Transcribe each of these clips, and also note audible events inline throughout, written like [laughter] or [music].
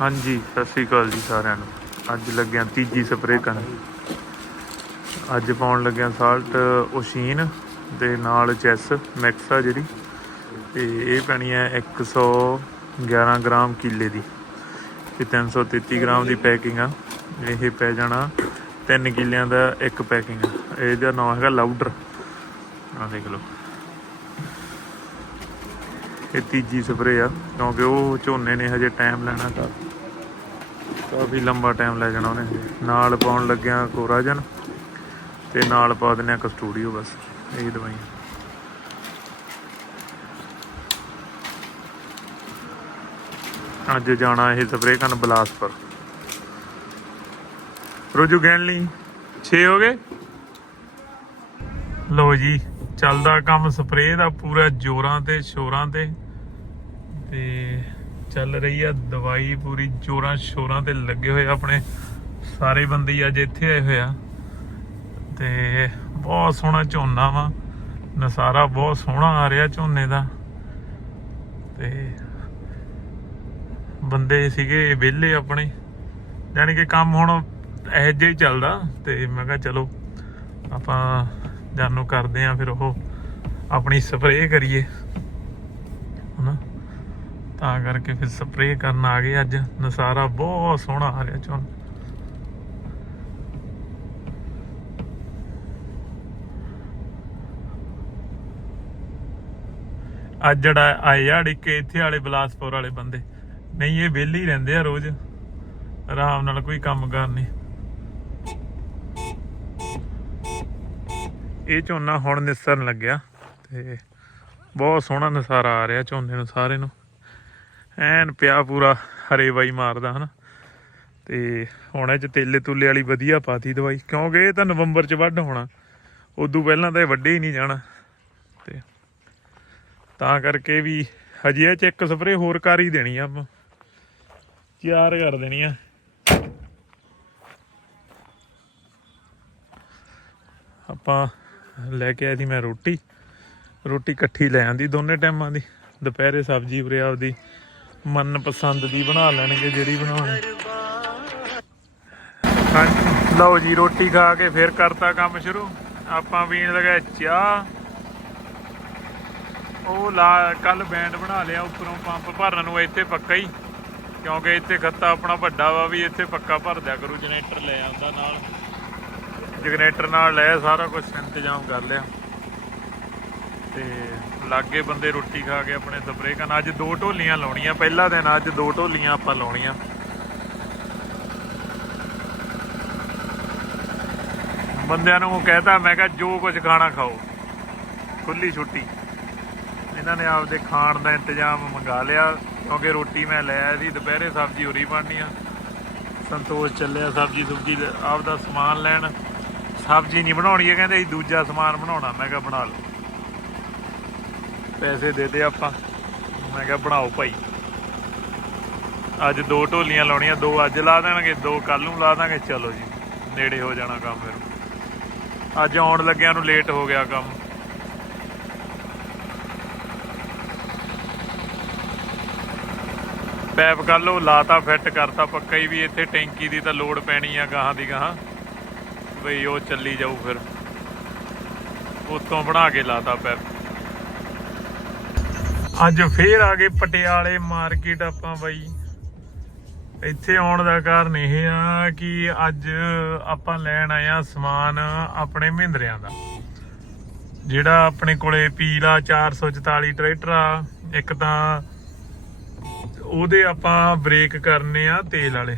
ਹਾਂਜੀ, ਸਤਿ ਸ੍ਰੀ ਅਕਾਲ ਜੀ ਸਾਰਿਆਂ ਨੂੰ। ਅੱਜ ਲੱਗਿਆ ਤੀਜੀ ਸਪਰੇਅ ਕਰਨ। ਅੱਜ ਪਾਉਣ ਲੱਗਿਆ ਸਾਲਟ ਓਸ਼ੀਨ ਦੇ ਨਾਲ ਚੈਸ ਮਿਕਸ ਆ ਜਿਹੜੀ। ਤੇ ਇਹ ਪੈਣੀ ਹੈ 111 ਗ੍ਰਾਮ ਕਿੱਲੇ ਦੀ ਤੇ 333 ਗ੍ਰਾਮ ਦੀ ਪੈਕਿੰਗ ਆ। ਇਹ ਪੈ ਜਾਣਾ 3 ਕਿੱਲਿਆਂ ਦਾ ਇੱਕ ਪੈਕਿੰਗ। ਆ ਇਹਦਾ ਨਾਮ ਹੈਗਾ ਲਾਊਡਰ। ਆ ਦੇਖ ਲਓ। ਇਹ ਤੀਜੀ ਸਪਰੇਅ ਆ, ਕਿਉਂਕਿ ਉਹ ਝੋਨੇ ਨੇ ਹਜੇ ਟਾਈਮ ਲੈਣਾ ਤਾਂ। ਕਾਫੀ ਲੰਬਾ ਟਾਈਮ ਲੈ ਜਾਣਾ ਉਹਨੇ। ਨਾਲ ਪਾਉਣ ਲੱਗਿਆ ਕੋਰਾਜਨ ਤੇ ਨਾਲ ਪਾ ਦਿੰਦੇ ਆ ਕਸਟੂਡੀਓ ਬਸ, ਇਹ ਦਵਾਈਆਂ। ਅੱਜ ਜਾਣਾ ਇਹ ਸਪਰੇਅ ਕਰਨ ਬਲਾਸਪੁਰ। ਰੋਜੂ ਗੈਣ ਲਈ 6 ਹੋ ਗਏ। ਲੋ ਜੀ, ਚੱਲਦਾ ਕੰਮ ਸਪਰੇਅ ਦਾ ਪੂਰਾ ਜੋਰਾਂ ਤੇ, ਸ਼ੋਰਾਂ ਤੇ। ਤੇ ਚੱਲ ਰਹੀ ਆ। ਦਵਾਈ ਪੂਰੀ ਜੋਰਾਂ ਸ਼ੋਰਾਂ ਤੇ ਲੱਗੇ ਹੋਏ ਆ ਆਪਣੇ। ਸਾਰੇ ਬੰਦੇ ਹੀ ਅੱਜ ਇੱਥੇ ਆਏ ਹੋਏ ਆ। ਤੇ ਬਹੁਤ ਸੋਹਣਾ ਝੋਨਾ ਵਾ। ਨਸਾਰਾ ਬਹੁਤ ਸੋਹਣਾ ਆ ਰਿਹਾ ਝੋਨੇ ਦਾ। ਤੇ ਬੰਦੇ ਸੀਗੇ ਵਿਹਲੇ ਆਪਣੇ। ਯਾਨੀ ਕਿ ਕੰਮ ਹੁਣ ਇਹ ਜਿਹਾ ਹੀ ਚੱਲਦਾ। ਤੇ ਮੈਂ ਕਿਹਾ ਚਲੋ ਆਪਾਂ ਜਾਨੂ ਕਰਦੇ ਆ ਫਿਰ ਉਹ ਆਪਣੀ ਸਪਰੇਅ ਕਰੀਏ। ਹਨਾ? ਤਾਂ ਕਰਕੇ ਫਿਰ ਸਪਰੇਅ ਕਰਨ ਆ ਗਏ ਅੱਜ। ਨਸਾਰਾ ਬਹੁਤ ਸੋਹਣਾ ਆ ਰਿਹਾ ਝੋਨਾ ਅੱਜ ਜਿਹੜਾ ਆਏ ਆ ਕੇ ਇੱਥੇ ਵਾਲੇ ਬਲਾਸਪੁਰ ਵਾਲੇ ਬੰਦੇ। ਨਹੀਂ, ਇਹ ਵਿਹਲੇ ਹੀ ਰਹਿੰਦੇ ਆ ਰੋਜ਼। ਆਰਾਮ ਨਾਲ ਕੋਈ ਕੰਮ ਕਾਰ ਨਹੀਂ। ਇਹ ਝੋਨਾ ਹੁਣ ਨਿਸਰਨ ਲੱਗਿਆ ਤੇ ਬਹੁਤ ਸੋਹਣਾ ਨਸਾਰਾ ਆ ਰਿਹਾ ਝੋਨੇ ਨੂੰ ਸਾਰੇ ਨੂੰ। ਐਨ ਪਿਆ ਪੂਰਾ ਹਰੇ ਬਾਈ ਮਾਰਦਾ, ਹਨਾ? ਤੇ ਹੁਣ ਇਹ ਚ ਤੇਲੇ ਤੁਲੇ ਵਾਲੀ ਵਧੀਆ ਪਾਤੀ ਦਵਾਈ, ਕਿਉਂਕਿ ਇਹ ਤਾਂ ਨਵੰਬਰ ਚ ਵੱਢ ਹੋਣਾ। ਉਦੋਂ ਪਹਿਲਾਂ ਤਾਂ ਇਹ ਵੱਡੇ ਹੀ ਨਹੀਂ ਜਾਣਾ। ਤੇ ਤਾਂ ਕਰਕੇ ਵੀ ਹਜੇ ਇਹ ਚ ਇੱਕ ਸਪਰੇ ਹੋਰ ਕਰ ਹੀ ਦੇਣੀ ਆ ਆਪਾਂ। ਤਿਆਰ ਕਰ ਦੇਣੀ ਆ। ਆਪਾਂ ਲੈ ਕੇ ਆਈ ਸੀ ਮੈਂ ਰੋਟੀ। ਰੋਟੀ ਇਕੱਠੀ ਲੈ ਆਂਦੀ ਦੋਨੇ ਟਾਈਮਾਂ ਦੀ। ਦੁਪਹਿਰੇ ਸਬਜ਼ੀ ਉਰੇ ਆਪਦੀ ਮਨਪਸੰਦ ਦੀ ਬਣਾ ਲੈਣਗੇ ਜਿਹੜੀ ਬਣਾਉਣੀ। ਹਾਂਜੀ, ਲਓ ਜੀ, ਰੋਟੀ ਖਾ ਕੇ ਫਿਰ ਕਰਤਾ ਕੰਮ ਸ਼ੁਰੂ। ਆਪਾਂ ਪੀਣ ਲਗੇ ਚਾਹ। ਉਹ ਲਾ ਕੱਲ ਬੈਂਡ ਬਣਾ ਲਿਆ, ਉੱਪਰੋਂ ਪੰਪ ਭਰਨ ਨੂੰ, ਇੱਥੇ ਪੱਕਾ ਹੀ। ਕਿਉਂਕਿ ਇੱਥੇ ਖੱਤਾ ਆਪਣਾ ਵੱਡਾ ਵਾ, ਵੀ ਇੱਥੇ ਪੱਕਾ ਭਰ ਦਿਆ ਕਰੂ, ਜਨਰੇਟਰ ਲੈ ਆਉਂਦਾ ਨਾਲ। ਜਨਰੇਟਰ ਨਾਲ ਲੈ, ਸਾਰਾ ਕੁਝ ਇੰਤਜ਼ਾਮ ਕਰ ਲਿਆ। ਤੇ ਲਾਗੇ ਬੰਦੇ ਰੋਟੀ ਖਾ ਕੇ ਆਪਣੇ ਸਪਰੇਅ ਕਰਨ। ਅੱਜ ਦੋ ਢੋਲੀਆਂ ਲਾਉਣੀਆਂ, ਪਹਿਲਾ ਦਿਨ ਅੱਜ ਦੋ ਢੋਲੀਆਂ ਆਪਾਂ ਲਾਉਣੀਆਂ। ਬੰਦਿਆਂ ਨੂੰ ਕਹਿਤਾ, ਮੈਂ ਕਿਹਾ ਜੋ ਕੁਝ ਖਾਣਾ ਖਾਓ। ਖੁੱਲੀ ਛੁੱਟੀ। ਇਹਨਾਂ ਨੇ ਆਪਦੇ ਖਾਣ ਦਾ ਇੰਤਜ਼ਾਮ ਮੰਗਾ ਲਿਆ, ਕਿਉਂਕਿ ਰੋਟੀ ਮੈਂ ਲੈ ਆਇਆ ਸੀ ਦੁਪਹਿਰੇ ਸਬਜ਼ੀ ਉਰੀ ਬਣਨੀ ਆ। ਸੰਤੋਸ਼ ਚੱਲਿਆ ਸਬਜ਼ੀ ਸੁਬਜੀ ਆਪਦਾ ਸਮਾਨ ਲੈਣ। ਸਬਜ਼ੀ ਨਹੀਂ ਬਣਾਉਣੀ ਹੈ ਕਹਿੰਦੇ ਅਸੀਂ ਦੂਜਾ ਸਮਾਨ ਬਣਾਉਣਾ। ਮੈਂ ਕਿਹਾ ਬਣਾ ਲਓ। ਪੈਸੇ ਦੇ ਦੇ ਆਪਾਂ। ਮੈਂ ਕਿਹਾ ਬਣਾਓ ਭਾਈ। ਅੱਜ ਦੋ ਢੋਲੀਆਂ ਲਾਉਣੀਆਂ, ਦੋ ਅੱਜ ਲਾ ਦੇਣਗੇ, ਦੋ ਕੱਲ ਨੂੰ ਲਾ ਦਾਂਗੇ ਚਲੋ ਜੀ, ਨੇੜੇ ਹੋ ਜਾਣਾ ਕੰਮ ਫਿਰ। ਅੱਜ ਆਉਣ ਲੱਗਿਆਂ ਨੂੰ ਲੇਟ ਹੋ ਗਿਆ ਕੰਮ। ਪੈਪ ਕੱਲ ਉਹ ਲਾਤਾ, ਫਿੱਟ ਕਰਤਾ ਪੱਕਾ ਹੀ ਵੀ ਇੱਥੇ ਟੈਂਕੀ ਦੀ ਤਾਂ ਲੋਡ ਪੈਣੀ ਆ ਗਾਹਾਂ ਦੀ ਗਾਹਾਂ। ਬਈ ਉਹ ਚੱਲੀ ਜਾਊ ਫਿਰ। ਉਤੋਂ ਬਣਾ ਕੇ ਲਾਤਾ ਪੈਪ। ਅੱਜ ਫੇਰ ਆ ਗਏ ਪਟਿਆਲੇ ਮਾਰਕੀਟ ਆਪਾਂ ਬਾਈ। ਇੱਥੇ ਆਉਣ ਦਾ ਕਾਰਨ ਇਹ ਆ ਕਿ ਅੱਜ ਆਪਾਂ ਲੈਣ ਆਏ ਆ ਸਮਾਨ ਆਪਣੇ ਮਹਿੰਦਰਿਆਂ ਦਾ। ਜਿਹੜਾ ਆਪਣੇ ਕੋਲੇ ਪੀਲਾ 444 ਟਰੈਕਟਰ ਆ, ਇੱਕ ਤਾਂ ਉਹਦੇ ਆਪਾਂ ਬ੍ਰੇਕ ਕਰਨੇ ਆ ਤੇਲ ਵਾਲੇ।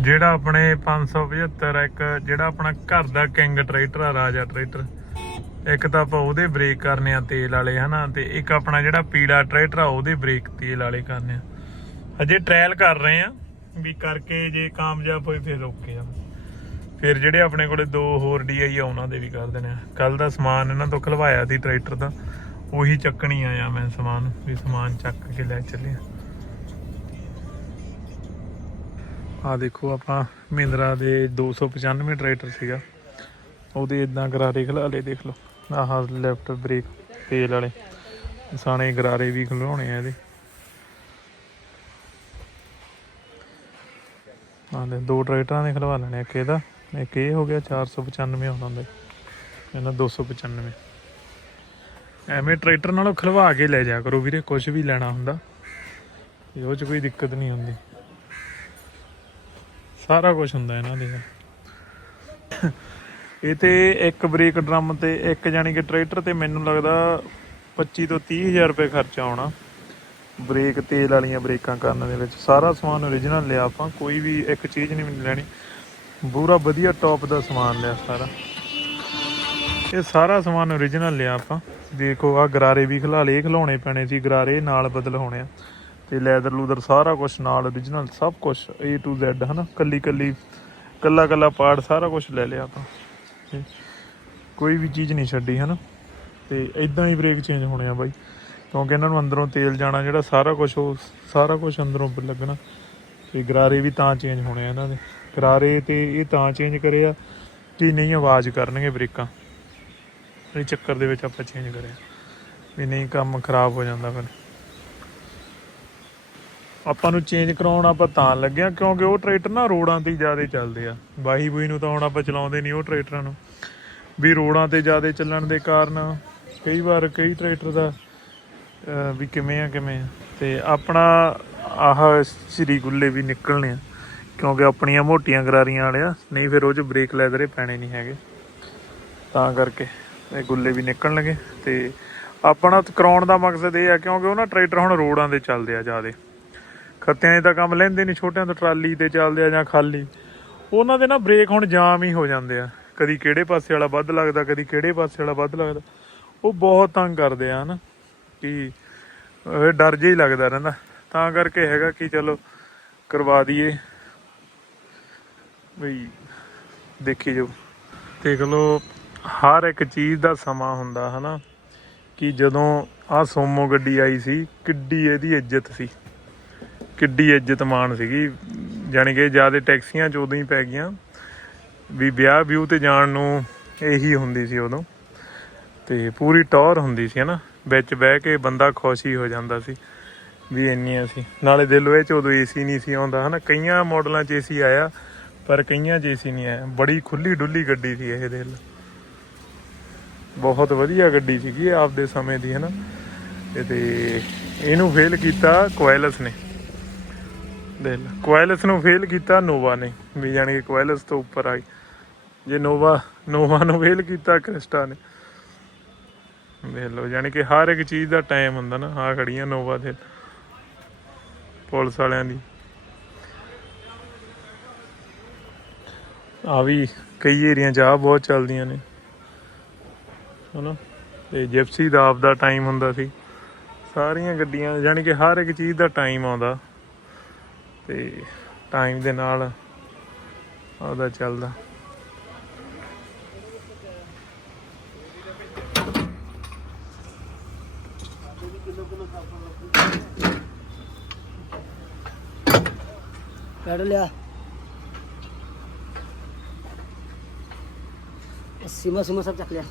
ਜਿਹੜਾ ਆਪਣੇ 575 ਇੱਕ, ਜਿਹੜਾ ਆਪਣਾ ਘਰ ਦਾ ਕਿੰਗ ਟਰੈਕਟਰ ਆ, ਰਾਜਾ ਟਰੈਕਟਰ। ਇੱਕ ਤਾਂ ਆਪਾਂ ਉਹਦੇ ਬ੍ਰੇਕ ਕਰਨੇ ਆ ਤੇਲ ਵਾਲੇ, ਹਨਾ? ਤੇ ਇੱਕ ਆਪਣਾ ਜਿਹੜਾ ਪੀਲਾ ਟਰੈਕਟਰ ਆ, ਉਹਦੇ ਬ੍ਰੇਕ ਤੇਲ ਵਾਲੇ ਕਰਨੇ ਆ। ਹਜੇ ਟ੍ਰਾਇਲ ਕਰ ਰਹੇ ਆ ਵੀ ਕਰਕੇ ਜੇ ਕਾਮਯਾਬ ਹੋਏ ਫਿਰ ਓਕੇ ਆ। ਫਿਰ ਜਿਹੜੇ ਆਪਣੇ ਕੋਲੇ ਦੋ ਹੋਰ ਡੀਆਈ ਆ, ਉਹਨਾਂ ਦੇ ਵੀ ਕਰ ਦੇਣੇ ਆ। ਕੱਲ ਦਾ ਸਮਾਨ ਇਹਨਾਂ ਤੋਂ ਖਲਵਾਇਆ ਸੀ ਟਰੈਕਟਰ ਦਾ, ਉਹੀ ਚੱਕਣੀ ਆਇਆ ਮੈਂ ਸਮਾਨ, ਵੀ ਸਮਾਨ ਚੱਕ ਕੇ ਲੈ ਚੱਲਿਆ। ਆ ਦੇਖੋ ਆਪਾਂ ਮਹਿੰਦਰਾ ਦੇ 295 ਟਰੈਕਟਰ ਸੀਗਾ। ਉਹਦੇ ਇਦਾਂ ਗਰਾਰੇ ਖਲਾ ਲਏ, ਦੇਖ ਲਓ। ਆਹ ਲੈਫਟ ਬ੍ਰੇਕ ਤੇਲ ਵਾਲੇ। ਸਾਣੇ ਗਰਾਰੇ ਵੀ ਖਲੋਣੇ ਆ ਇਹਦੇ। ਆਹ ਲੈ, ਦੋ ਟਰੈਕਟਰਾਂ ਦੇ ਖਲਵਾ ਲੈਣੇ ਇੱਕ ਇਹਦਾ, ਇੱਕ ਇਹ ਹੋ ਗਿਆ 495 ਆਉਂਦਾ ਦੇ। ਇਹਨਾਂ 295 ਐਵੇਂ ਟਰੈਕਟਰ ਨਾਲੋਂ ਖਲਵਾ ਕੇ ਲੈ ਜਾ ਕਰੋ ਵੀਰੇ ਕੁਝ ਵੀ ਲੈਣਾ ਹੁੰਦਾ। ਇਹ ਉਹ ਚ ਕੋਈ ਦਿੱਕਤ ਨਹੀਂ ਹੁੰਦੀ। ਸਾਰਾ ਕੁਝ ਹੁੰਦਾ ਇਹਨਾਂ ਦੇ। [laughs] ਇਹ ਤੇ ਇੱਕ ਬ੍ਰੇਕ ਡਰਮ ਤੇ ਇੱਕ ਜਾਨੀ ਕਿ ਟਰੈਕਟਰ ਤੇ ਮੈਨੂੰ ਲੱਗਦਾ 25 ਤੋਂ 30 ਹਜ਼ਾਰ ਰੁਪਏ ਖਰਚਾ ਆਉਣਾ। ਬ੍ਰੇਕ ਤੇਲ ਵਾਲੀਆਂ ਬ੍ਰੇਕਾਂ ਕਰਨ ਦੇ ਵਿੱਚ। ਸਾਰਾ ਸਮਾਨ ਓਰੀਜਨਲ ਲਿਆ ਆਪਾਂ, ਕੋਈ ਵੀ ਇੱਕ ਚੀਜ਼ ਨਹੀਂ ਮੈਨੂੰ ਲੈਣੀ। ਪੂਰਾ ਵਧੀਆ ਟੌਪ ਦਾ ਸਮਾਨ ਲਿਆ ਸਾਰਾ। ਇਹ ਸਾਰਾ ਸਮਾਨ ਓਰੀਜਨਲ ਲਿਆ ਆਪਾਂ। ਦੇਖੋ ਆ ਗਰਾਰੇ ਵੀ ਖਲਾ ਲਏ ਇਹ ਖਲਾਉਣੇ ਪੈਣੇ ਸੀ। ਗਰਾਰੇ ਨਾਲ ਬਦਲ ਹੋਣੇ ਆ। ਤੇ ਲੈਦਰ ਲੂਦਰ ਸਾਰਾ ਕੁਝ ਨਾਲ ਓਰੀਜਨਲ ਸਭ ਕੁਝ A to Z, ਹਨਾ? ਕੱਲੀ ਕੱਲੀ, ਕੱਲਾ ਕੱਲਾ ਪਾਰਟ ਸਾਰਾ ਕੁਝ ਲੈ ਲਿਆ ਆਪਾਂ। ਤੇ ਕੋਈ ਵੀ ਚੀਜ਼ ਨਹੀਂ ਛੱਡੀ, ਹਨਾ? ਤੇ ਇਦਾਂ ਹੀ ਬ੍ਰੇਕ ਚੇਂਜ ਹੋਣੇ ਆ ਬਾਈ। ਕਿਉਂਕਿ ਇਹਨਾਂ ਨੂੰ ਅੰਦਰੋਂ ਤੇਲ ਜਾਣਾ ਜਿਹੜਾ ਸਾਰਾ ਕੁਝ ਉਹ ਸਾਰਾ ਕੁਝ ਅੰਦਰੋਂ ਲੱਗਣਾ। ਤੇ ਗਰਾਰੇ ਵੀ ਤਾਂ ਚੇਂਜ ਹੋਣੇ ਆ ਇਹਨਾਂ ਦੇ। ਗਰਾਰੇ ਤੇ ਇਹ ਤਾਂ ਚੇਂਜ ਕਰੇ ਆ ਕਿ ਨਹੀਂ ਆਵਾਜ਼ ਕਰਨਗੇ ਬ੍ਰੇਕਾਂ। ਇਹ ਚੱਕਰ ਦੇ ਵਿੱਚ ਆਪਾਂ ਚੇਂਜ ਕਰਿਆ। ਵੀ ਨਹੀਂ ਕੰਮ ਖਰਾਬ ਹੋ ਜਾਂਦਾ ਫਿਰ। ਆਪਾਂ ਨੂੰ ਚੇਂਜ ਕਰਾਉਣ ਆਪਾਂ ਤਾਂ ਲੱਗਿਆ ਕਿਉਂਕਿ ਉਹ ਟਰੈਕਟਰ ਨਾ ਰੋਡਾਂ ਤੇ ਜ਼ਿਆਦਾ ਚੱਲਦੇ ਆ। ਬਾਹੀ ਬੂਈ ਨੂੰ ਤਾਂ ਹੁਣ ਆਪਾਂ ਚਲਾਉਂਦੇ ਨਹੀਂ ਉਹ ਟਰੈਕਟਰਾਂ ਨੂੰ। ਵੀ ਰੋਡਾਂ ਤੇ ਜ਼ਿਆਦਾ ਚੱਲਣ ਦੇ ਕਾਰਨ ਕਈ ਵਾਰ ਕਈ ਟਰੈਕਟਰ ਦਾ ਵੀ ਕਿਵੇਂ ਆ ਕਿਵੇਂ ਆ। ਤੇ ਆਪਣਾ ਆਹ ਸ੍ਰੀ ਗੁੱਲੇ ਵੀ ਨਿਕਲਣੇ ਆ, ਕਿਉਂਕਿ ਆਪਣੀਆਂ ਮੋਟੀਆਂ ਗਰਾਰੀਆਂ ਵਾਲਿਆ ਨਹੀਂ ਫਿਰ ਉਹ ਚ ਬ੍ਰੇਕ ਲੈਦਰੇ ਪੈਣੇ ਨਹੀਂ ਹੈਗੇ। ਤਾਂ ਕਰਕੇ ਇਹ ਗੁੱਲੇ ਵੀ ਨਿਕਲਣਗੇ ਤੇ ਆਪਣਾ ਕਰਾਉਣ ਦਾ ਮਕਸਦ ਇਹ ਆ, ਕਿਉਂਕਿ ਉਹ ਨਾ ਟਰੈਕਟਰ ਹੁਣ ਰੋਡਾਂ ਤੇ ਚੱਲਦੇ ਆ ਜ਼ਿਆਦੇ। ਖੱਤਿਆਂ 'ਚ ਤਾਂ ਕੰਮ ਲੈਂਦੇ ਨਹੀਂ, ਛੋਟਿਆਂ ਤੋਂ ਟਰਾਲੀ ਤੇ ਚੱਲਦੇ ਆ ਜਾਂ ਖਾਲੀ। ਉਹਨਾਂ ਦੇ ਨਾ ਬ੍ਰੇਕ ਹੁਣ ਜਾਮ ਹੀ ਹੋ ਜਾਂਦੇ ਆ। ਕਦੀ ਕਿਹੜੇ ਪਾਸੇ ਵਾਲਾ ਵੱਧ ਲੱਗਦਾ, ਕਦੀ ਕਿਹੜੇ ਪਾਸੇ ਵਾਲਾ ਵੱਧ ਲੱਗਦਾ। ਉਹ ਬਹੁਤ ਤੰਗ ਕਰਦੇ ਆ ਹਨਾ, ਕਿ ਇਹ ਡਰ ਜਿਹਾ ਹੀ ਲੱਗਦਾ ਰਹਿੰਦਾ। ਤਾਂ ਕਰਕੇ ਹੈਗਾ ਕਿ ਚਲੋ ਕਰਵਾ ਦਈਏ। ਵੀ ਦੇਖੀ ਜੋ ਦੇਖ ਲਓ, ਹਰ ਇੱਕ ਚੀਜ਼ ਦਾ ਸਮਾਂ ਹੁੰਦਾ ਹਨਾ, ਕਿ ਜਦੋਂ ਆ ਸੋਮੋ ਗੱਡੀ ਆਈ ਸੀ, ਕਿੱਡੀ ਇਹਦੀ ਇੱਜ਼ਤ ਸੀ। ਕਿੱਡੀ ਇੱਜ਼ਤ ਮਾਨ ਸੀਗੀ। ਜਾਣੀ ਕਿ ਜ਼ਿਆਦਾ ਟੈਕਸੀਆਂ ਚ ਉਦੋਂ ਹੀ ਪੈ ਗਈਆਂ। ਵੀ ਵਿਆਹ ਵਿਊ ਤੇ ਜਾਣ ਨੂੰ ਇਹੀ ਹੁੰਦੀ ਸੀ ਉਦੋਂ। ਤੇ ਪੂਰੀ ਟੌਰ ਹੁੰਦੀ ਸੀ ਹਨਾ। ਵਿੱਚ ਬਹਿ ਕੇ ਬੰਦਾ ਖੁਸ਼ ਹੀ ਹੋ ਜਾਂਦਾ ਸੀ ਵੀ ਇੰਨੀਆਂ ਸੀ। ਨਾਲੇ ਦਿਲ ਵਿੱਚ ਉਦੋਂ ਏਸੀ ਨਹੀਂ ਸੀ ਆਉਂਦਾ ਹਨਾ। ਕਈਆਂ ਮਾਡਲਾਂ 'ਚ ਏਸੀ ਆਇਆ, ਪਰ ਕਈਆਂ 'ਚ ਏਸੀ ਨਹੀਂ ਆਇਆ। ਬੜੀ ਖੁੱਲੀ ਡੁੱਲੀ ਗੱਡੀ ਸੀ ਇਹ ਦਿਲ। ਬਹੁਤ ਵਧੀਆ ਗੱਡੀ ਸੀਗੀ ਆਪਦੇ ਸਮੇਂ ਦੀ ਹਨਾ। ਤੇ ਇਹਨੂੰ ਫੇਲ ਕੀਤਾ ਕੋਇਲਸ ਨੇ। ਦੇਖ ਲੈ। ਕੋਇਲਸ ਨੂੰ ਫੇਲ ਕੀਤਾ ਨੋਵਾ ਨੇ। ਵੀ ਜਾਣੀ ਕਿ ਕੋਇਲਸ ਤੋਂ ਉੱਪਰ ਆਈ। ਜੇ ਨੋਵਾ ਨੋਵਾ ਨੂੰ ਫੇਲ ਕੀਤਾ ਕ੍ਰਿਸਟਾ ਨੇ। ਵੇਖ ਲਓ, ਜਾਣੀ ਕਿ ਹਰ ਇੱਕ ਚੀਜ਼ ਦਾ ਟਾਈਮ ਹੁੰਦਾ ਨਾ। ਆ ਖੜੀਆਂ ਨੋਵਾ ਤੇ ਪੁਲਿਸ ਵਾਲਿਆਂ ਦੀ। ਆ ਵੀ ਕਈ ਏਰੀਆ 'ਚ ਬਹੁਤ ਚੱਲਦੀਆਂ ਨੇ। ਹਨਾ? ਤੇ ਜਿਪਸੀ ਦਾ ਆਪ ਦਾ ਟਾਈਮ ਹੁੰਦਾ ਸੀ। ਸਾਰੀਆਂ ਗੱਡੀਆਂ, ਜਾਣੀ ਕਿ ਹਰ ਇੱਕ ਚੀਜ਼ ਦਾ ਟਾਈਮ ਆਉਂਦਾ। ਤੇ ਟਾਈਮ ਦੇ ਨਾਲ ਉਹਦਾ ਚੱਲਦਾ। ਕੱਢ ਲਿਆ। ਸੀਮਾ ਸੀਮਾ ਸਭ ਚੱਕ ਲਿਆ।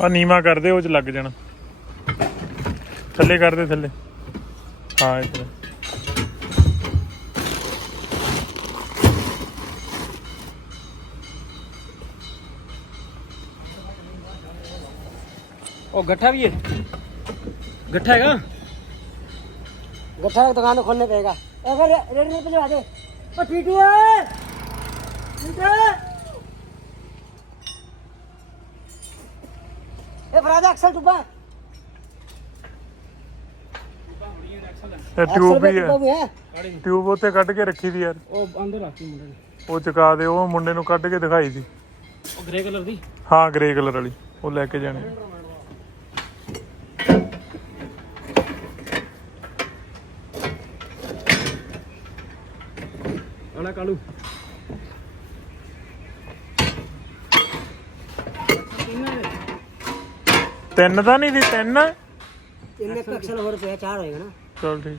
ਆ ਨੀਵਾ ਕਰਦੇ ਉਹ ਚ ਲੱਗ ਜਾਣਾ। ਥੱਲੇ ਕਰਦੇ ਥੱਲੇ। ਹਾਂ ਇੱਥੇ ਉਹ ਗੱਠਾ ਵੀ ਹੈ ਗੱਠਾ ਹੈਗਾ? ਗੱਠਾ ਦੁਕਾਨ ਖੋਲਨੇ ਪਏਗਾ। ਅਗਰ ਰੇਟ ਨਹੀਂ ਪਜਵਾ ਦੇ। ਉਹ ਟੀਟੂ ਏ ਟੀਟੂ ਐਕਸਲ ਟੂਬਾ ਤੇ ਟਿਊਬ ਵੀ ਹੈ ਟਿਊਬ ਉੱਤੇ ਕੱਢ ਕੇ ਰੱਖੀ ਦੀ ਯਾਰ। ਉਹ ਅੰਦਰ ਰੱਖੀ ਮੁੰਡੇ ਨੇ। ਉਹ ਚੁਕਾ ਦੇ ਉਹ ਮੁੰਡੇ ਨੂੰ ਕੱਢ ਕੇ ਦਿਖਾਈ ਸੀ ਉਹ ਗ੍ਰੇ ਕਲਰ ਦੀ? ਹਾਂ ਗ੍ਰੇ ਕਲਰ ਵਾਲੀ। ਉਹ ਲੈ ਕੇ ਜਾਣੀ। ਆਣਾ ਕਾਲੂ। ਤਿੰਨ ਤਾਂ ਨਹੀਂ ਸੀ ਤਿੰਨ। ਤਿੰਨ ਇੱਕ ਹੋਰ ਪਿਆ ਚਾਰ ਹੋਏਗਾ ਨਾ ਚਲ ਠੀਕ।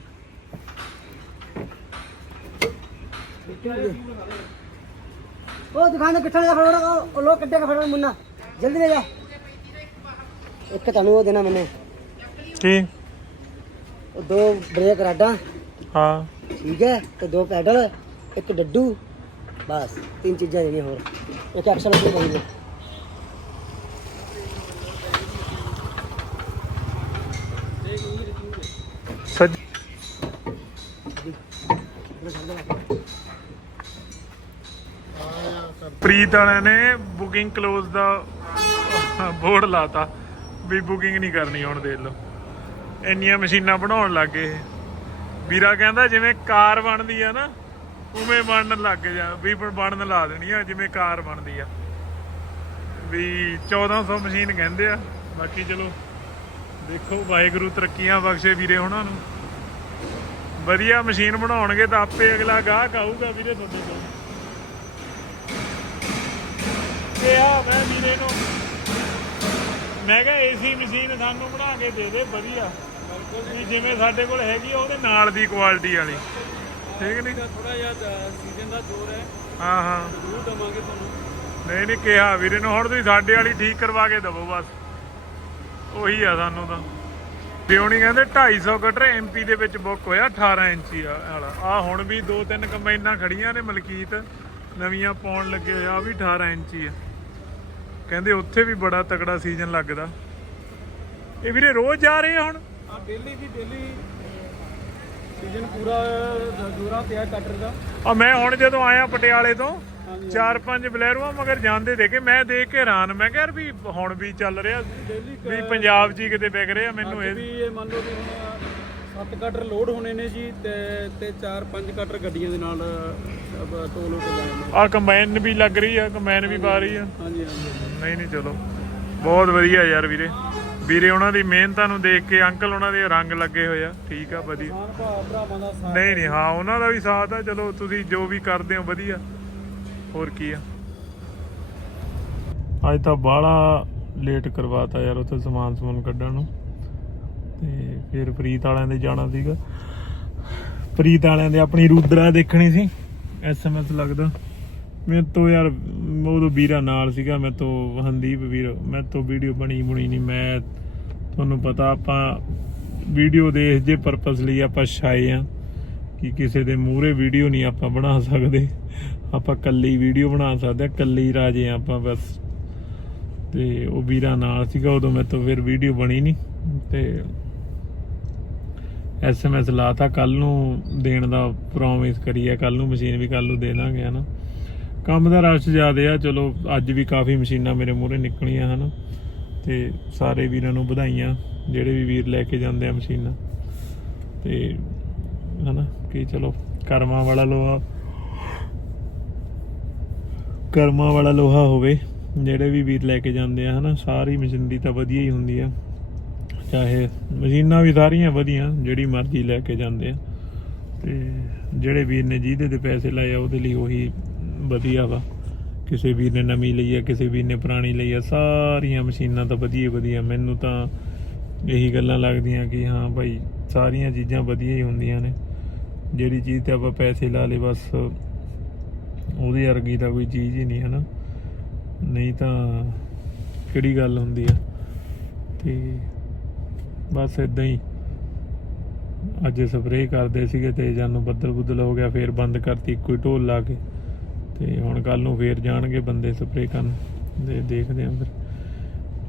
ਉਹ ਦੁਕਾਨ ਦੇ ਕਿੱਥੇ ਦਾ ਫੜੋੜਾ ਉਹ ਲੋਕ ਕੱਢੇ ਫੜੋੜਾ ਮੁੰਨਾ। ਜਲਦੀ ਲੈ ਜਾ। ਇੱਕ ਤੁਹਾਨੂੰ ਉਹ ਦੇਣਾ ਮੈਨੇ। ਕੀ? ਉਹ ਦੋ ਬ੍ਰੇਕ ਰਾਡਾਂ। ਹਾਂ। ਠੀਕ ਹੈ ਤੇ ਦੋ ਪੈਡਲ ਇੱਕ ਡੱਡੂ। ਬਸ ਤਿੰਨ ਚੀਜ਼ਾਂ ਜਿਹੜੀਆਂ ਹੋਰ। ਇੱਕ ਐਕਸਲ ਹੋਰ ਬਣ ਗਿਆ ਸੱਜ ਪ੍ਰੀਤ ਵਾਲਿਆਂ ਨੇ ਬੁਕਿੰਗ ਕਲੋਜ਼ ਦਾ ਬੋਰਡ ਲਾਤਾ ਵੀ ਬੁਕਿੰਗ ਨਹੀਂ ਕਰਨੀ, ਹੁਣ ਦੇਖ ਲਓ। ਇੰਨੀਆਂ ਮਸ਼ੀਨਾਂ ਬਣਾਉਣ ਲੱਗੇ ਇਹ। ਵੀਰਾ ਕਹਿੰਦਾ ਜਿਵੇਂ ਕਾਰ ਬਣਦੀ ਆ ਨਾ, ਉਵੇਂ ਬਣਨ ਲੱਗ ਜਾ ਵੀ ਬਣਨ ਲਾ ਦੇਣੀ ਆ, ਜਿਵੇਂ ਕਾਰ ਬਣਦੀ ਆ। ਵੀ 1400 ਮਸ਼ੀਨ ਕਹਿੰਦੇ ਆ, ਬਾਕੀ ਚਲੋ ਦੇਖੋ ਵਾਹਿਗੁਰੂ ਤਰੱਕੀਆਂ ਬਖਸ਼ੇ ਵੀਰੇ ਉਹਨਾਂ ਨੂੰ। ਵਧੀਆ ਮਸ਼ੀਨ ਬਣਾਉਣਗੇ ਤਾਂ ਆਪੇ ਅਗਲਾ ਗਾਹਕ ਆਊਗਾ ਵੀਰੇ ਤੁਹਾਡੇ ਕੋਲ। ਕਿਹਾ ਮੈਂ ਵੀਰੇ ਨੂੰ ਮੈਂ ਕਿਹਾ ਏਸੀ ਮਸ਼ੀਨ ਸਾਨੂੰ ਬਣਾ ਕੇ ਦੇ ਦੇ ਵਧੀਆ। ਵੀ ਜਿਵੇਂ ਸਾਡੇ ਕੋਲ ਹੈਗੀ ਆ ਉਹਦੇ ਨਾਲ ਦੀ ਕੁਆਲਿਟੀ ਵਾਲੀ। ਠੀਕ ਨਹੀਂ? ਥੋੜਾ ਜਿਹਾ ਸੀਜ਼ਨ ਦਾ ਜ਼ੋਰ ਹੈ। ਹਾਂ ਹਾਂ। ਜ਼ਰੂਰ ਦਵਾਂਗੇ ਤੁਹਾਨੂੰ। ਨਹੀਂ ਨਹੀਂ ਕਿਹਾ ਵੀਰੇ ਨੂੰ ਹੁਣ ਤੁਸੀਂ ਸਾਡੇ ਵਾਲੀ ਠੀਕ ਕਰਵਾ ਕੇ ਦਵੋ ਬਸ। ਉਹੀ ਆ ਸਾਨੂੰ ਤਾਂ। ਪਿਓਣੀ ਕਹਿੰਦੇ 250 ਕਟਰ ਐਮਪੀ ਦੇ ਵਿੱਚ ਬੁੱਕ ਹੋਇਆ 18 ਇੰਚੀ ਵਾਲਾ। ਆ ਹੁਣ ਵੀ ਦੋ ਤਿੰਨ ਕੰਬਾਈਨਾਂ ਖੜੀਆਂ ਨੇ ਮਲਕੀਤ, ਨਵੀਆਂ ਪਾਉਣ ਲੱਗੇ ਹੋਇਆ ਆ ਵੀ 18 ਇੰਚੀ ਆ। ਕਹਿੰਦੇ ਉੱਥੇ ਵੀ ਬੜਾ ਤਕੜਾ ਸੀਜ਼ਨ ਲੱਗਦਾ। ਇਹ ਵੀਰੇ ਰੋਜ਼ ਜਾ ਰਹੇ ਆ ਹੁਣ? ਆ ਡੇਲੀ ਵੀ ਡੇਲੀ ਸੀਜ਼ਨ ਪੂਰਾ ਦੂਰਾ ਪਿਆ ਕਟਰ ਦਾ। ਆ ਮੈਂ ਹੁਣ ਜਦੋਂ ਆਇਆ ਪਟਿਆਲੇ ਤੋਂ। ਚਾਰ ਪੰਜ ਬਲੈਰੋਆਂ ਮਗਰ ਜਾਂਦੇ ਦੇਖੇ ਮੈਂ ਦੇਖ ਕੇ ਹੈਰਾਨ ਮੈਂ ਕਿਹਾ ਯਾਰ ਵੀ ਹੁਣ ਵੀ ਚੱਲ ਰਿਹਾ ਵੀ ਪੰਜਾਬ 'ਚ ਹੀ ਕਿਤੇ ਵਿਕ ਰਿਹਾ ਮੈਨੂੰ ਅੱਜ ਵੀ ਇਹ ਇਹ ਮੰਨ ਲਓ ਵੀ ਹੁਣ 7 ਕਟਰ ਲੋਡ ਹੋਣੇ ਨੇ ਜੀ ਤੇ ਤੇ 4-5 ਕਟਰ ਗੱਡੀਆਂ ਦੇ ਨਾਲ ਟੋਲ ਹੋ ਜਾਣੇ ਆ ਕੰਬਾਈਨ ਵੀ ਲੱਗ ਰਹੀ ਆ ਕੰਬਾਈਨ ਵੀ ਪਾ ਰਹੀ ਆ। ਹਾਂਜੀ ਹਾਂਜੀ। ਨਹੀਂ ਨਹੀਂ ਚਲੋ। ਬਹੁਤ ਵਧੀਆ ਯਾਰ ਵੀਰੇ। ਵੀਰੇ ਉਹਨਾਂ ਦੀ ਮਿਹਨਤਾਂ ਨੂੰ ਦੇਖ ਕੇ ਅੰਕਲ ਉਹਨਾਂ ਦੇ ਰੰਗ ਲੱਗੇ ਹੋਏ ਆ। ਠੀਕ ਆ ਵਧੀਆ। ਕਿਸਾਨ ਭਰਾ ਭਰਾਵਾਂ ਦਾ ਸਾਥ ਨਹੀਂ ਨਹੀਂ ਹਾਂ ਉਹਨਾਂ ਦਾ ਵੀ ਸਾਥ ਆ। ਚਲੋ ਤੁਸੀਂ ਜੋ ਵੀ ਕਰਦੇ ਹੋ ਵਧੀਆ। ਹੋਰ ਕੀ ਆ? ਅੱਜ ਤਾਂ ਬਾਹਲਾ ਲੇਟ ਕਰਵਾਤਾ ਯਾਰ ਉੱਥੇ ਸਮਾਨ ਸਮੂਨ ਕੱਢਣ ਨੂੰ। ਤੇ ਫਿਰ ਪ੍ਰੀਤ ਵਾਲਿਆਂ ਦੇ ਜਾਣਾ ਸੀਗਾ। ਪ੍ਰੀਤ ਵਾਲਿਆਂ ਦੇ ਆਪਣੀ ਰੂਦਰਾ ਦੇਖਣੀ ਸੀ। ਐਸਐਮਐਸ ਲੱਗਦਾ। ਮੇਰੇ ਤੋਂ ਯਾਰ, ਉਦੋਂ ਵੀਰਾ ਨਾਲ ਸੀਗਾ ਮੈਂ ਤੋਂ ਹੰਦੀਪ ਵੀਰ ਮੈਂ ਤੋਂ ਵੀਡੀਓ ਬਣੀ ਬੁਣੀ ਨਹੀਂ, ਮੈਂ ਤੁਹਾਨੂੰ ਪਤਾ, ਆਪਾਂ ਵੀਡੀਓ ਦੇ ਇਸ ਜੇ ਪਰਪਸ ਲਈ ਆਪਾਂ ਛਾਏ ਆ ਕਿ ਕਿਸੇ ਦੇ ਮੂਹਰੇ ਵੀਡੀਓ ਨਹੀਂ ਆਪਾਂ ਬਣਾ ਸਕਦੇ। ਆਪਾਂ ਕੱਲੀ ਵੀਡੀਓ ਬਣਾ ਸਕਦੇ ਆ ਕੱਲੀ ਰਾਜੇ ਆ ਆਪਾਂ ਬਸ। ਤੇ ਉਹ ਵੀਰਾ ਨਾਲ ਸੀਗਾ, ਉਦੋਂ ਮੈਂ ਤੋਂ ਫਿਰ ਵੀਡੀਓ ਬਣੀ ਨਹੀਂ, ਤੇ ਐਸਐਮਐਸ ਲਾਤਾ ਕੱਲ ਨੂੰ ਦੇਣ ਦਾ ਪ੍ਰੋਮਿਸ ਕਰੀਆ ਕੱਲ ਨੂੰ ਮਸ਼ੀਨ ਵੀ ਕੱਲ ਨੂੰ ਦੇ ਦਾਂਗੇ, ਹਨਾ। ਕੰਮ ਦਾ ਰਸ਼ ਜ਼ਿਆਦਾ ਆ, ਚਲੋ ਅੱਜ ਵੀ ਕਾਫੀ ਮਸ਼ੀਨਾਂ ਮੇਰੇ ਮੂਹਰੇ ਨਿਕਲੀਆਂ ਹਨ ਤੇ ਸਾਰੇ ਵੀਰਾਂ ਨੂੰ ਵਧਾਈਆਂ, ਜਿਹੜੇ ਵੀ ਵੀਰ ਲੈ ਕੇ ਜਾਂਦੇ ਆ ਮਸ਼ੀਨਾਂ। ਤੇ ਹਨਾ, ਕਿ ਚਲੋ ਕਰਮਾਂ ਵਾਲਾ ਲੋਹਾ, ਕਰਮਾਂ ਵਾਲਾ ਲੋਹਾ ਹੋਵੇ, ਜਿਹੜੇ ਵੀ ਵੀਰ ਲੈ ਕੇ ਜਾਂਦੇ ਆ, ਹਨਾ, ਸਾਰੀ ਮਸ਼ੀਨਰੀ ਤਾਂ ਵਧੀਆ ਹੀ ਹੁੰਦੀ ਆ। ਚਾਹੇ ਮਸ਼ੀਨਾਂ ਵੀ ਸਾਰੀਆਂ ਵਧੀਆ, ਜਿਹੜੀ ਮਰਜ਼ੀ ਲੈ ਕੇ ਜਾਂਦੇ ਆ। ਤੇ ਜਿਹੜੇ ਵੀਰ ਨੇ ਜਿਹਦੇ ਤੇ ਪੈਸੇ ਲਾਏ ਆ, ਉਹਦੇ ਲਈ ਉਹੀ ਵਧੀਆ ਵਾ। ਕਿਸੇ ਵੀਰ ਨੇ ਨਵੀਂ ਲਈ ਆ, ਕਿਸੇ ਵੀਰ ਨੇ ਪੁਰਾਣੀ ਲਈ ਆ। ਸਾਰੀਆਂ ਮਸ਼ੀਨਾਂ ਤਾਂ ਵਧੀਆ ਹੀ ਵਧੀਆ। ਮੈਨੂੰ ਤਾਂ ਇਹੀ ਗੱਲਾਂ ਲੱਗਦੀਆਂ ਕਿ ਹਾਂ ਭਾਈ, ਸਾਰੀਆਂ ਚੀਜ਼ਾਂ ਵਧੀਆ ਹੀ ਹੁੰਦੀਆਂ ਨੇ। ਜਿਹੜੀ ਚੀਜ਼ ਤੇ ਆਪਾਂ ਪੈਸੇ ਲਾ ਲਏ, ਬਸ ਉਹਦੇ ਵਰਗੀ ਤਾਂ ਕੋਈ ਚੀਜ਼ ਹੀ ਨਹੀਂ ਹੈ ਨਾ ਨਹੀਂ ਤਾਂ ਕਿਹੜੀ ਗੱਲ ਹੁੰਦੀ ਆ? ਤੇ ਬਸ ਇਦਾਂ ਹੀ। ਅੱਜ ਸਪਰੇਅ ਕਰਦੇ ਸੀਗੇ ਤੇ ਜਾਨੂੰ ਬੱਦਲ ਬੁੱਦਲ ਹੋ ਗਿਆ, ਫੇਰ ਬੰਦ ਕਰਤੀ, ਇੱਕੋ ਹੀ ਢੋਲ ਲਾ ਕੇ। ਤੇ ਹੁਣ ਕੱਲ ਨੂੰ ਫੇਰ ਜਾਣਗੇ ਬੰਦੇ ਸਪਰੇਅ ਕਰਨ ਦੇ, ਦੇਖਦੇ ਆਂ ਫਿਰ